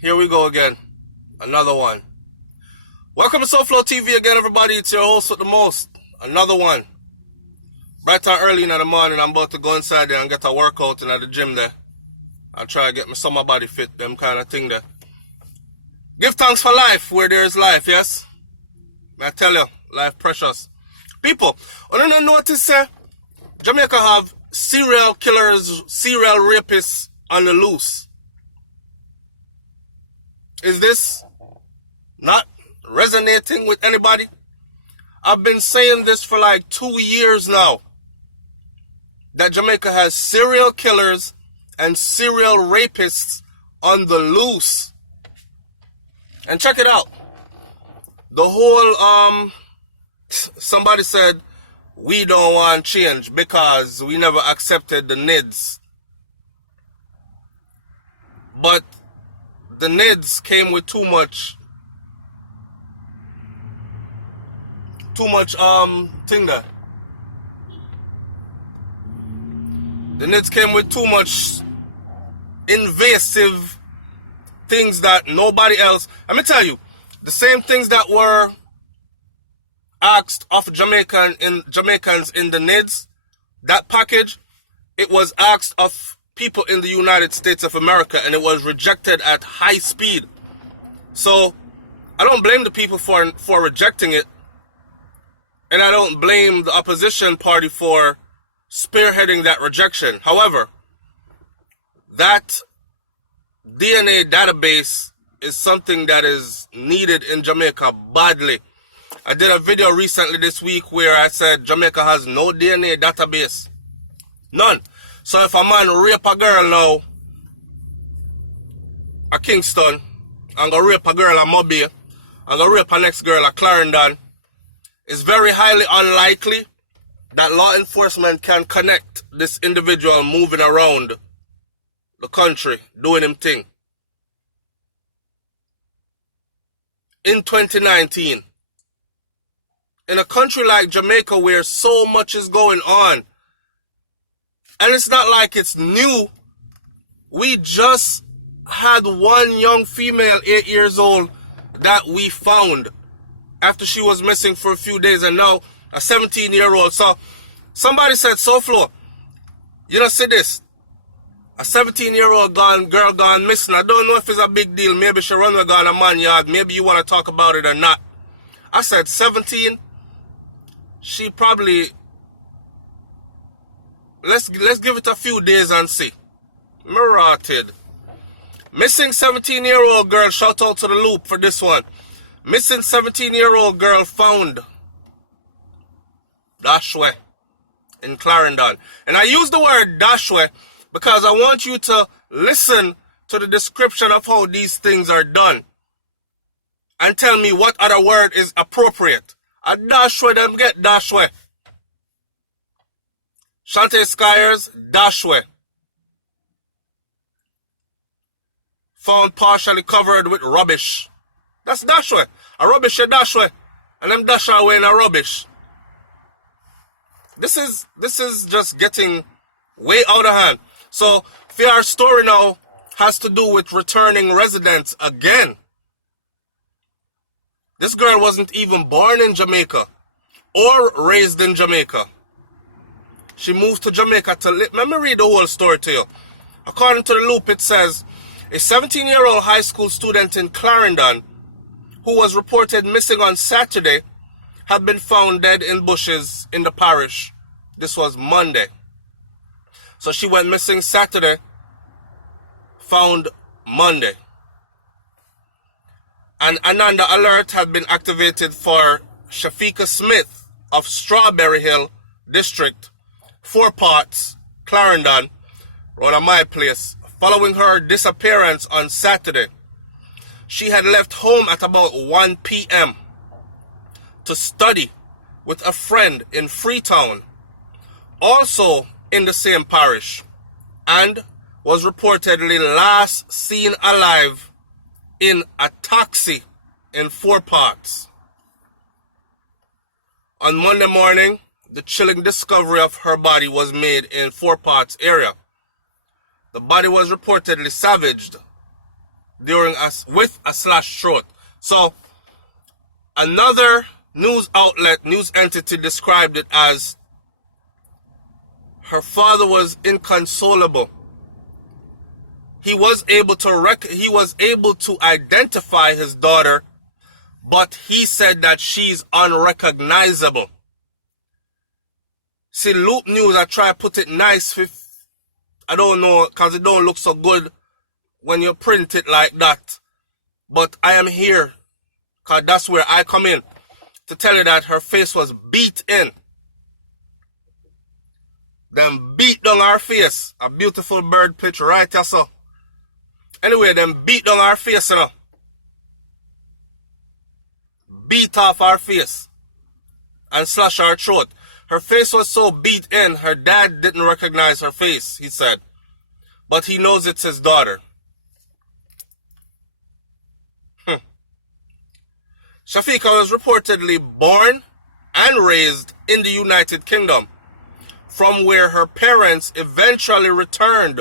Here we go again. Another one. Welcome to SouFLoTV again, everybody. It's your host with the most. Another one. Bright and early in the morning, I'm about to go inside there and get a workout in the gym there. I'll try to get my summer body fit, them kind of thing there. Give thanks for life where there is life, yes? I tell you, life precious. People, I don't notice, Jamaica have serial killers, serial rapists on the loose. Is this not resonating with anybody? I've been saying this for like 2 years now. That Jamaica has serial killers and serial rapists on the loose. And check it out. The whole, somebody said, we don't want change because we never accepted the NIDS. But the NIDS came with too much thing there. The NIDS came with too much invasive things that nobody else. Let me tell you, the same things that were asked of Jamaicans in the NIDS, that package, it was asked of people in the United States of America, and it was rejected at high speed. So I don't blame the people for rejecting it, and I don't blame the opposition party for spearheading that rejection. However, that DNA database is something that is needed in Jamaica badly. I did a video recently this week where I said Jamaica has no DNA database. None. So if a man rape a girl now at Kingston, and go rape a girl at Mobile, and go rape a next girl at Clarendon, it's very highly unlikely that law enforcement can connect this individual moving around the country, doing him thing. In 2019, in a country like Jamaica where so much is going on, and it's not like it's new. We just had one young female, 8 years old, that we found after she was missing for a few days, and now a 17-year-old. So somebody said, SouFlo, you know, see this. A 17-year-old girl gone missing. I don't know if it's a big deal. Maybe she run away gone a man yard. Maybe you want to talk about it or not. I said 17. She probably... Let's give it a few days and see. Marated. Missing 17-year-old girl. Shout out to the loop for this one. Missing 17-year-old girl found Dashway in Clarendon. And I use the word Dashway because I want you to listen to the description of how these things are done. And tell me what other word is appropriate. A Dashway, them get Dashway. Shante Skyers, Dashway. Found partially covered with rubbish. That's Dashway. A rubbish a Dashway. And them dash away in a rubbish. This is just getting way out of hand. So, our story now has to do with returning residents again. This girl wasn't even born in Jamaica or raised in Jamaica. She moved to Jamaica to live. Let me read the whole story to you. According to the loop, it says, a 17-year-old high school student in Clarendon who was reported missing on Saturday had been found dead in bushes in the parish. This was Monday. So she went missing Saturday, found Monday. An Ananda alert had been activated for Shafika Smith of Strawberry Hill District, 4 Parts, Clarendon, around my place, following her disappearance on Saturday. She had left home at about 1 p.m. to study with a friend in Freetown, also in the same parish, and was reportedly last seen alive in a taxi in 4 Parts. On Monday morning, the chilling discovery of her body was made in 4 Parts area. The body was reportedly savaged with a slashed throat. So another news outlet, news entity described it as her father was inconsolable. He was able to identify his daughter, but he said that she's unrecognizable. See, Loop News, I try to put it nice. I don't know, because it don't look so good when you print it like that. But I am here, because that's where I come in, to tell you that her face was beat in. Them beat down her face. A beautiful bird picture right here, so. Anyway, them beat down her face, you know. Beat off her face. And slash her throat. Her face was so beat in, her dad didn't recognize her face, he said. But he knows it's his daughter. Shafiqa was reportedly born and raised in the United Kingdom, from where her parents eventually returned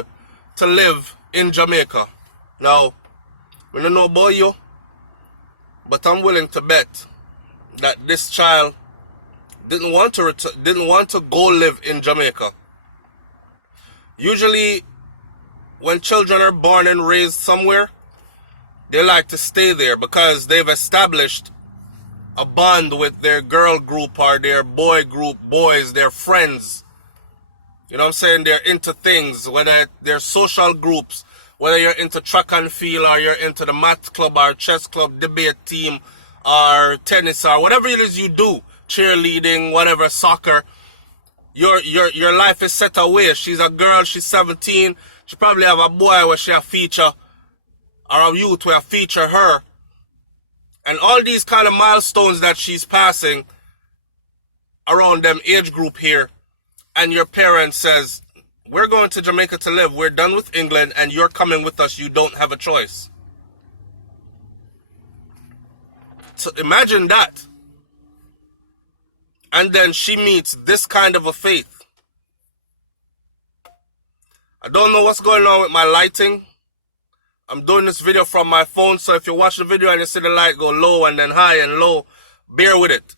to live in Jamaica. Now, we don't know about you, but I'm willing to bet that this child didn't want to go live in Jamaica. Usually, when children are born and raised somewhere, they like to stay there because they've established a bond with their girl group or their boy group, boys, their friends. You know what I'm saying? They're into things, whether they're social groups, whether you're into track and field or you're into the math club or chess club, debate team or tennis or whatever it is you do, cheerleading, whatever, soccer. Your life is set away. She's a girl, she's 17. She probably have a boy where she a feature, or a youth where feature her. And all these kind of milestones that she's passing around them age group here. And your parents says, we're going to Jamaica to live. We're done with England and you're coming with us. You don't have a choice. So imagine that. And then she meets this kind of a faith. I don't know what's going on with my lighting. I'm doing this video from my phone, so if you watch the video and you see the light go low and then high and low, bear with it.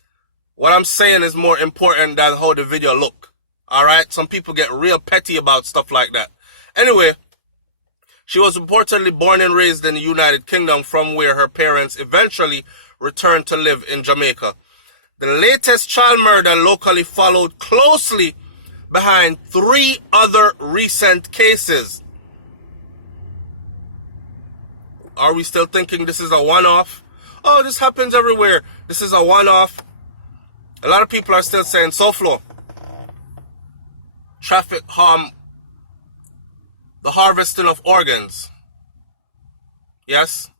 What I'm saying is more important than how the video look. Alright? Some people get real petty about stuff like that. Anyway, she was reportedly born and raised in the United Kingdom, from where her parents eventually returned to live in Jamaica. The latest child murder locally followed closely behind 3 other recent cases. Are we still thinking this is a one-off? Oh, this happens everywhere. This is a one-off. A lot of people are still saying SouFlo. Traffic harm. The harvesting of organs. Yes?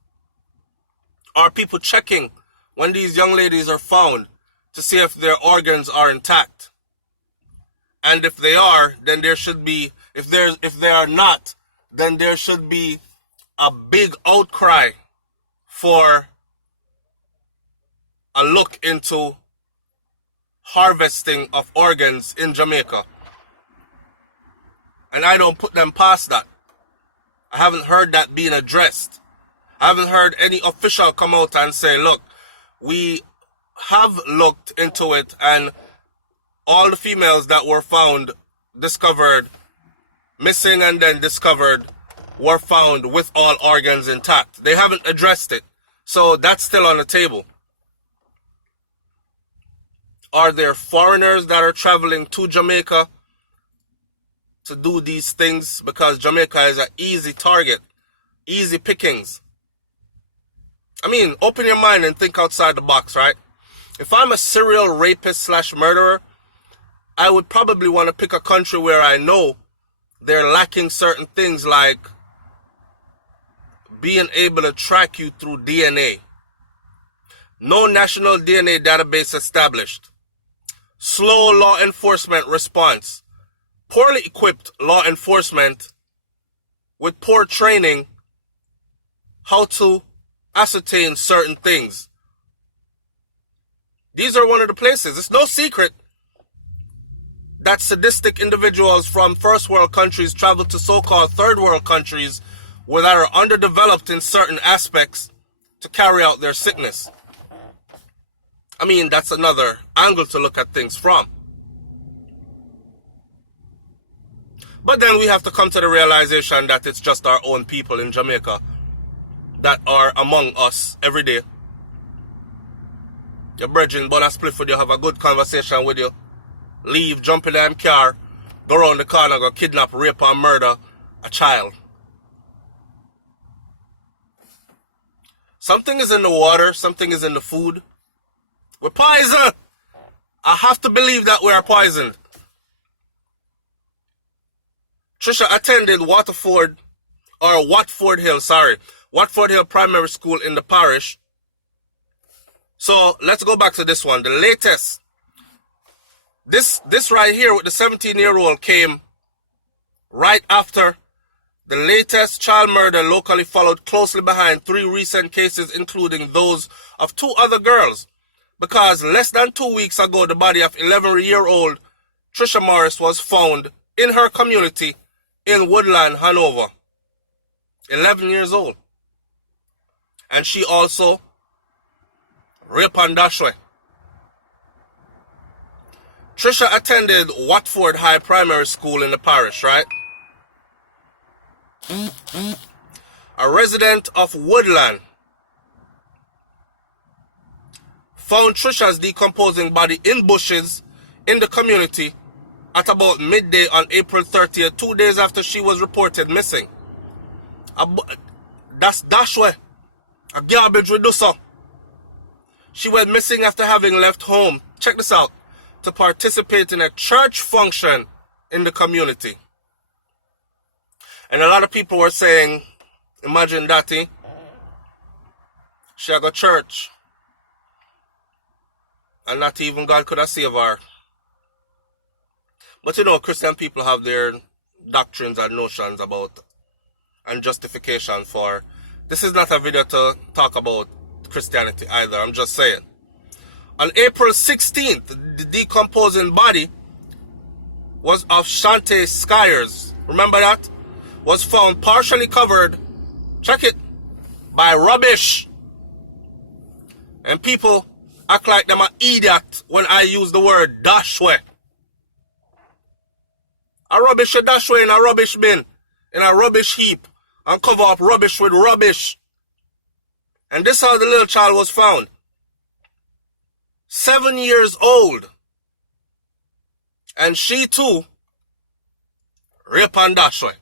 Are people checking when these young ladies are found to see if their organs are intact? And if they are, then there should be, if they are not, then there should be a big outcry for a look into harvesting of organs in Jamaica. And I don't put them past that. I haven't heard that being addressed. I haven't heard any official come out and say, look, we have looked into it and all the females that were found discovered missing and then discovered were found with all organs intact. They haven't addressed it. So that's still on the table. Are there foreigners that are traveling to Jamaica to do these things? Because Jamaica is an easy target, easy pickings. I mean, open your mind and think outside the box, right? If I'm a serial rapist / murderer, I would probably want to pick a country where I know they're lacking certain things like being able to track you through DNA. No national DNA database established. Slow law enforcement response. Poorly equipped law enforcement with poor training how to ascertain certain things. These are one of the places. It's no secret that sadistic individuals from first world countries travel to so-called third world countries were that are underdeveloped in certain aspects to carry out their sickness. I mean, that's another angle to look at things from. But then we have to come to the realization that it's just our own people in Jamaica that are among us every day. Your brethren, but a split with you, have a good conversation with you, leave, jump in them car, go around the corner, go kidnap, rape, and murder a child. Something is in the water, something is in the food. We're poisoned. I have to believe that we are poisoned. Tricia attended Watford Hill Primary School in the parish. So let's go back to this one. The latest. This right here with the 17-year-old came right after the latest child murder locally, followed closely behind 3 recent cases, including those of 2 other girls. Because less than 2 weeks ago, the body of 11-year-old Tricia Morris was found in her community in Woodland, Hanover. 11 years old. And she also raped and dashed away. Tricia attended Watford High Primary School in the parish, right? A resident of Woodland found Tricia's decomposing body in bushes in the community at about midday on April 30th, 2 days after she was reported missing. That's Dashway, a garbage reducer. She went missing after having left home, check this out, to participate in a church function in the community. And a lot of people were saying, imagine that, she had a church, and not even God could have saved her. But you know, Christian people have their doctrines and notions about and justification for. This is not a video to talk about Christianity either, I'm just saying. On April 16th, the decomposing body was of Shante Skyers. Remember that? Was found partially covered, check it, by rubbish. And people act like them an idiot when I use the word dashway. A rubbish a dashway in a rubbish bin, in a rubbish heap, and cover up rubbish with rubbish. And this is how the little child was found. 7 years old. And she too, rape and dashway.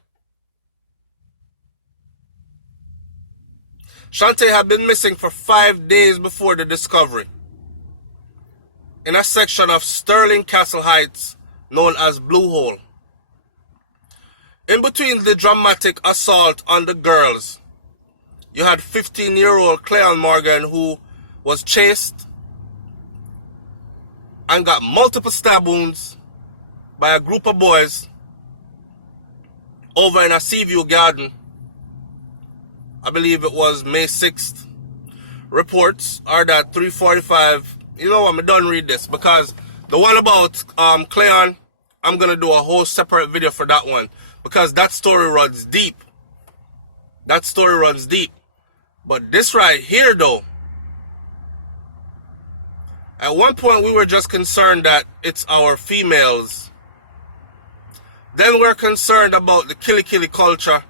Shante had been missing for 5 days before the discovery, in a section of Sterling Castle Heights known as Blue Hole. In between the dramatic assault on the girls, you had 15-year-old Claremore Gran, who was chased and got multiple stab wounds by a group of boys over in a Seaview garden. I believe it was May 6th. Reports are that 3:45. You know what, I'm done read this, because the one about Cleon, I'm going to do a whole separate video for that one, because that story runs deep. That story runs deep. But this right here, though, at one point we were just concerned that it's our females. Then we're concerned about the killy culture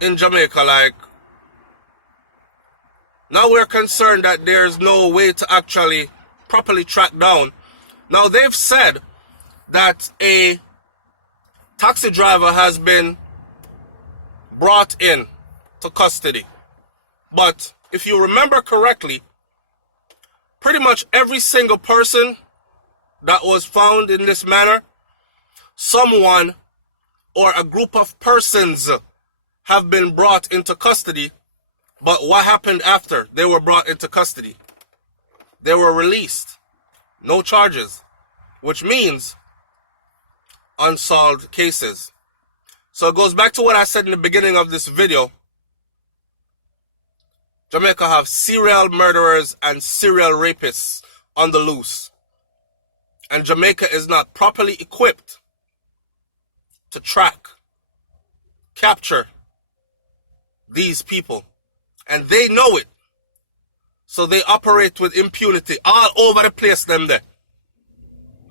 in Jamaica. Like, now we're concerned that there's no way to actually properly track down. Now they've said that a taxi driver has been brought in to custody. But if you remember correctly, pretty much every single person that was found in this manner, someone or a group of persons have been brought into custody. But what happened after they were brought into custody? They were released. No charges. Which means unsolved cases. So it goes back to what I said in the beginning of this video. Jamaica have serial murderers and serial rapists on the loose. And Jamaica is not properly equipped to track, capture, these people. And they know it. So they operate with impunity all over the place them there.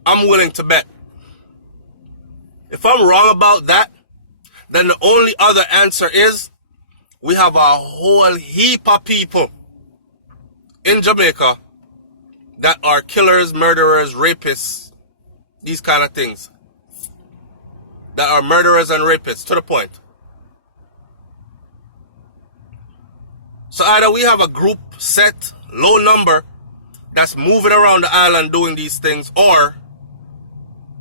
I'm willing to bet. If I'm wrong about that, then the only other answer is we have a whole heap of people in Jamaica that are killers, murderers, rapists, these kind of things. That are murderers and rapists, to the point. So either we have a group set, low number, that's moving around the island doing these things, or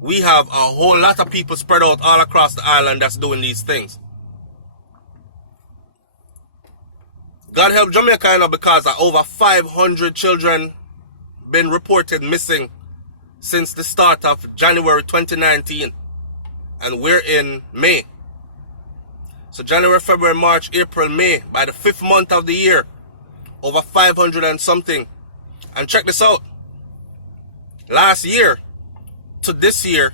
we have a whole lot of people spread out all across the island that's doing these things. God help Jamaica, you know, because over 500 children been reported missing since the start of January 2019. And we're in May. So January, February, March, April, May, by the 5th month of the year, over 500 and something. And check this out. Last year to this year,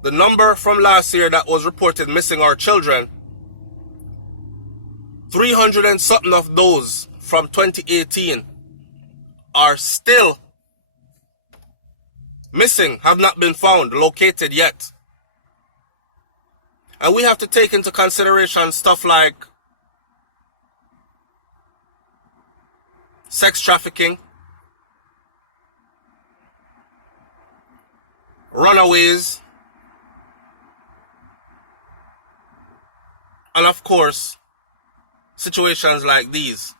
the number from last year that was reported missing our children, 300 and something of those from 2018 are still missing, have not been found, located yet. And we have to take into consideration stuff like sex trafficking, runaways, and of course, situations like these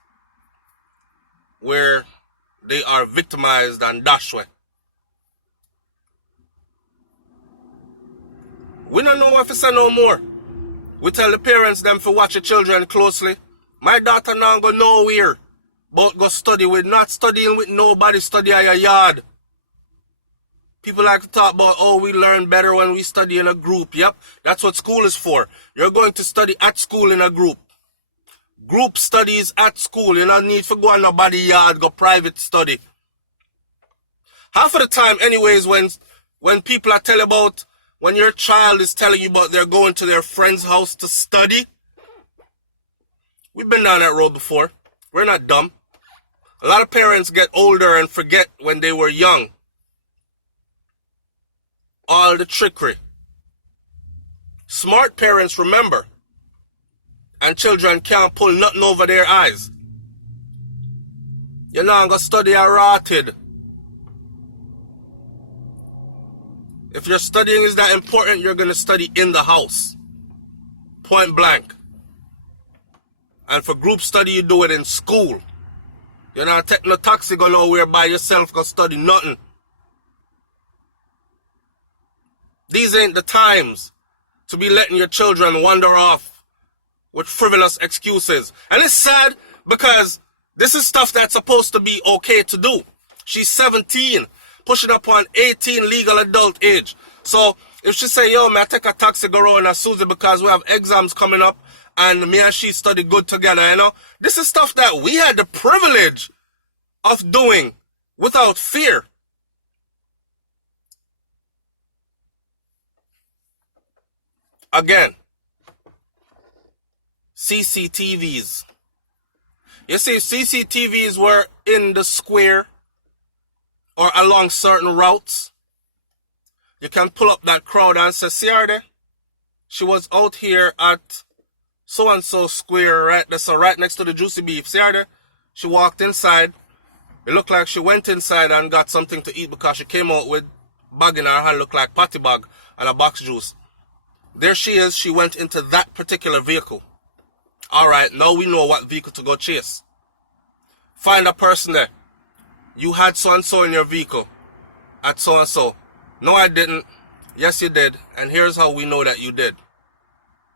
where they are victimized and dashed away. We don't know what to say no more. We tell the parents them to watch the children closely. My daughter now go nowhere, but go study with, not studying with nobody, study at your yard. People like to talk about, oh, we learn better when we study in a group. Yep, that's what school is for. You're going to study at school in a group. Group studies at school. You don't need to go on nobody's yard, go private study. Half of the time, anyways, when people are telling about, when your child is telling you about they're going to their friend's house to study, we've been down that road before. We're not dumb. A lot of parents get older and forget when they were young. All the trickery. Smart parents remember. And children can't pull nothing over their eyes. You're not going to study a rotted. If your studying is that important, you're going to study in the house. Point blank. And for group study, you do it in school. You're not taking no taxi, go nowhere by yourself, go study nothing. These ain't the times to be letting your children wander off with frivolous excuses. And it's sad because this is stuff that's supposed to be okay to do. She's 17. Pushing up on 18 legal adult age. So if she say, yo, man, I take a taxi, go around to Susie because we have exams coming up and me and she study good together, you know. This is stuff that we had the privilege of doing without fear. Again, CCTVs. You see, CCTVs were in the square or along certain routes. You can pull up that crowd and say, see her there? She was out here at so-and-so square, right there, so right next to the Juicy Beef. See her there? She walked inside. It looked like she went inside and got something to eat because she came out with a bag in her hand, looked like patty bag and a box juice. There she is. She went into that particular vehicle. All right, now we know what vehicle to go chase. Find a person there. You had so-and-so in your vehicle at so-and-so. No, I didn't. Yes, you did. And here's how we know that you did.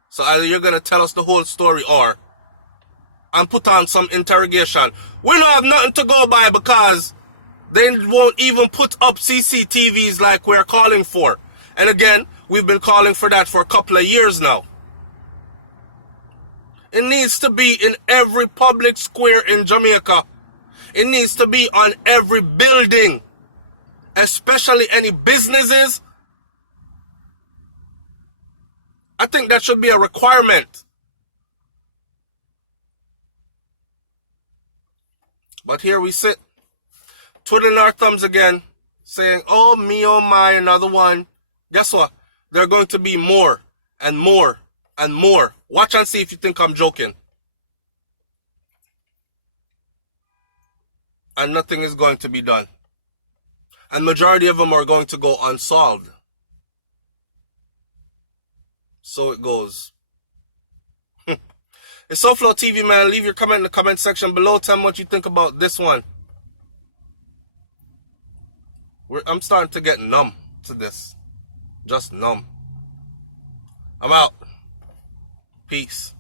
So either you're going to tell us the whole story or and put on some interrogation. We don't have nothing to go by because they won't even put up CCTVs like we're calling for. And again, we've been calling for that for a couple of years now. It needs to be in every public square in Jamaica. It needs to be on every building, especially any businesses. I think that should be a requirement. But here we sit, twiddling our thumbs again, saying, oh me, oh my, another one. Guess what? There are going to be more and more and more. Watch and see if you think I'm joking. And nothing is going to be done. And majority of them are going to go unsolved. So it goes. It's SouFLoTV, man. Leave your comment in the comment section below. Tell me what you think about this one. I'm starting to get numb to this. Just numb. I'm out. Peace.